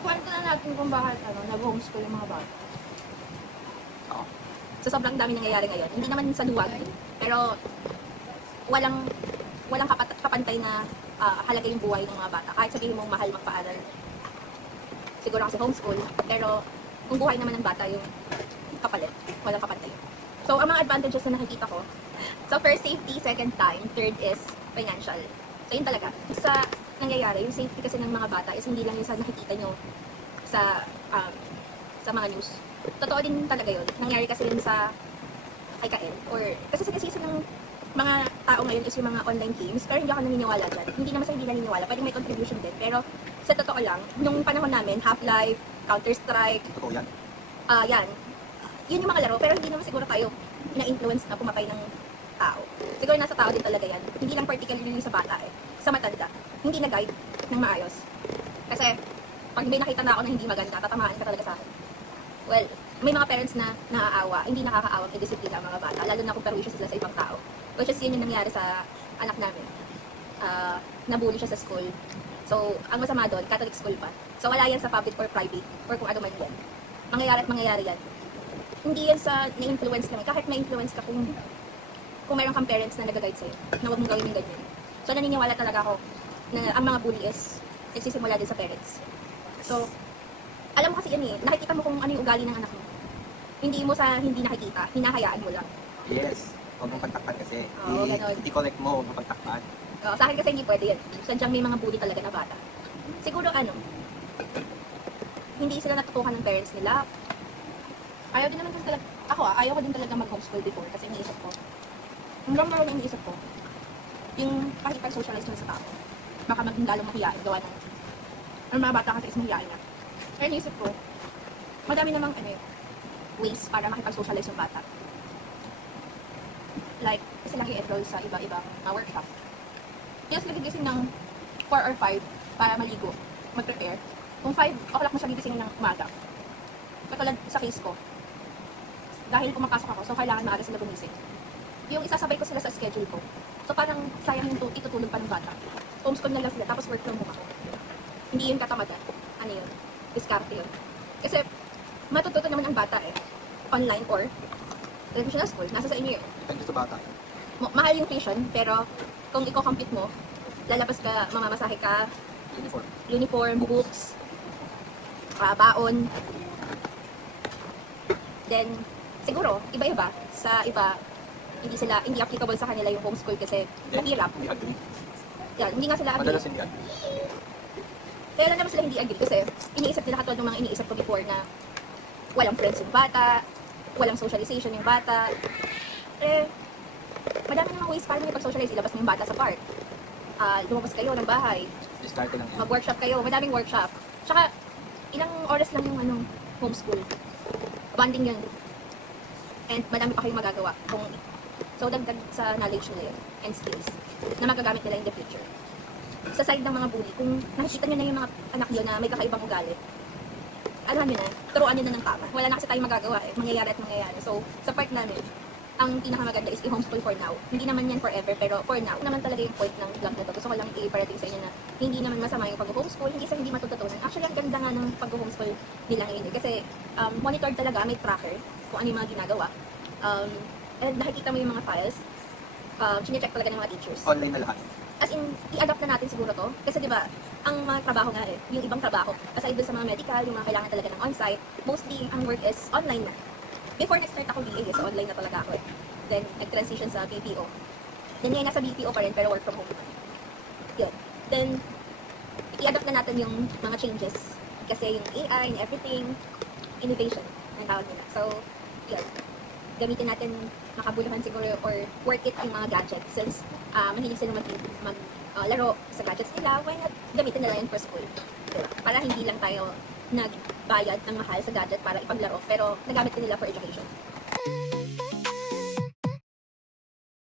Ikwento na natin kung bakit nag-homeschool yung mga bata. Oo. So sobrang dami nangyayari ngayon. Hindi naman sa luwag, pero walang kapantay na halaga yung buhay ng mga bata. Kahit sabihin mong mahal magpaaral, siguro kasi homeschool, pero kung buhay naman ng bata yung kapalit, walang kapantay. So ang mga advantages na nakikita ko, so first safety, second time, third is financial. So yun talaga. Sa nangyayari, yung safety kasi ng mga bata is hindi lang yung sa nakikita nyo sa mga news. Totoo din talaga yun. Nangyari kasi yun sa IKL. Or, kasi sinisisi ng mga tao ngayon is yung mga online games. Pero hindi ako naniniwala dyan. Hindi naman sa hindi naniniwala. Pwede may contribution din. Pero sa totoo lang, nung panahon namin, Half-Life, Counter-Strike, Totoo yan. yan. Yun yung mga laro. Pero hindi naman siguro tayo ina-influence na pumapay ng tao. Siguro nasa tao din talaga yan. Hindi lang particularly sa bata eh. Sa matanda. Hindi na-guide ng maayos. Kasi, pag may nakita na ako na hindi maganda, tatamaan ka talaga sa akin. Well, may mga parents na naaawa, hindi nakakaawang i-disiplina ang mga bata, lalo na kung perwisyo sila sa ibang tao. Which is yun yung nangyari sa anak namin. Nabully siya sa school. So, ang masama doon, Catholic school pa. So, wala yan sa public or private, or kung ano man yan. Mangyayari at mangyayari yan. Hindi yan sa na-influence lang. Kahit ma-influence ka kung mayroon kang parents na nag-guide sa'yo, na huwag mong gawin yung ganyan. So, naniniwala talaga ako na ang mga bully is nagsisimula din sa parents. So, alam mo kasi yan eh, nakikita mo kung ano yung ugali ng anak mo. Hindi mo sa hindi nakikita, hinahayaan mo lang. Yes. Huwag mong kontaktan kasi. Oo, ganon. I-connect mo, huwag mong kontaktan. Sa akin kasi hindi pwede yan. Sadyang may mga bully talaga na bata. Siguro hindi sila natutukan ng parents nila. Ayaw din naman talaga, ayaw ko din talaga mag-homeschool before kasi iniisip ko. Hanggang marami iniisip ko, yung pakipag-socialize mo sa tao, baka maging lalong mahiyain, gawa ng ang mga bata kasi is mahiyain na. Kaya iniisip ko, madami namang ways para makipag-socialize yung bata. Like, sila i-enroll sa iba-ibang workshop. Yes, nagigising ng 4 or 5 para maligo, mag-prepare. Kung 5 o'clock mo siya gigising ng umaga. Katulad sa case ko, dahil pumapasok ako, so kailangan maaga sila gumising. Yung isasabay ko sila sa schedule ko. So parang sayang yung itutulog pa ng bata. Homeschool na lang sila, tapos work from home ako. Hindi yun katamadan. Ano yun? Diskarte yun. Kasi matututo naman ang bata online or traditional school. Nasa sa inyo yun. Depende sa bata. Mahal yung tuition, pero kung i-compute mo, lalabas ka, mamamasahe ka, uniform, books, baon. Then, siguro, iba-iba. Sa iba, hindi applicable sa kanila yung homeschool kasi mahirap. Hindi agree. Yan, hindi nga sila agree. Madalas hindi agree. Kaya lang naman sila hindi agree kasi iniisip nila katulad ng mga iniisip ko before na walang friends yung bata, walang socialization yung bata. Madami namang ways para makipag-socialize. Ilabas mo yung bata sa park. Lumabas kayo ng bahay. Diskarte lang yan. Mag-workshop kayo. Madaming workshop. Tsaka, ilang oras lang yung homeschool. Bonding yun. And madami pa kayong magagawa. So, dagdag sa knowledge nila yun and skills na magagamit nila in the future. Sa side ng mga bully, kung nakikita nyo na yung mga anak nyo na may kakaibang ugali, alam nyo na, turuan nyo na ng tama. Wala na kasi tayong magagawa mangyayari at mangyayari. So, sa part namin, ang pinakamaganda is i-homeschool for now. Hindi naman yan forever, pero for now, naman talaga yung point ng vlog na to. Gusto ko lang i-parating sa inyo na hindi naman masama yung pag-homeschool, hindi sa hindi matututunan. Actually, ang ganda nga ng pag-homeschool nila ngayon. Kasi, monitored talaga, may tracker kung ano yung mga ginagawa. And nakikita mo yung mga files, chinecheck talaga ng mga teachers. Online na lahat. As in, i-adapt na natin siguro to. Kasi di ba, ang mga trabaho nga yung ibang trabaho, aside dun sa mga medical, yung mga kailangan talaga ng on-site, mostly ang work is online na. Before nag-start ako BA, so online na talaga ako Then, nag-transition sa BPO. Then, ngayon nasa BPO pa rin, pero work from home. Yun. Then, i-adapt na natin yung mga changes. Kasi yung AI and everything, innovation, ang tawag nila. So, yun. Gamitin natin makabuluhan siguro or work it yung mga gadgets since mahilig sila maglaro sa gadgets nila, why not gamitin nila yun for school? Diba? Para hindi lang tayo nagbayad ng mahal sa gadget para ipaglaro, pero nagamit nila for education.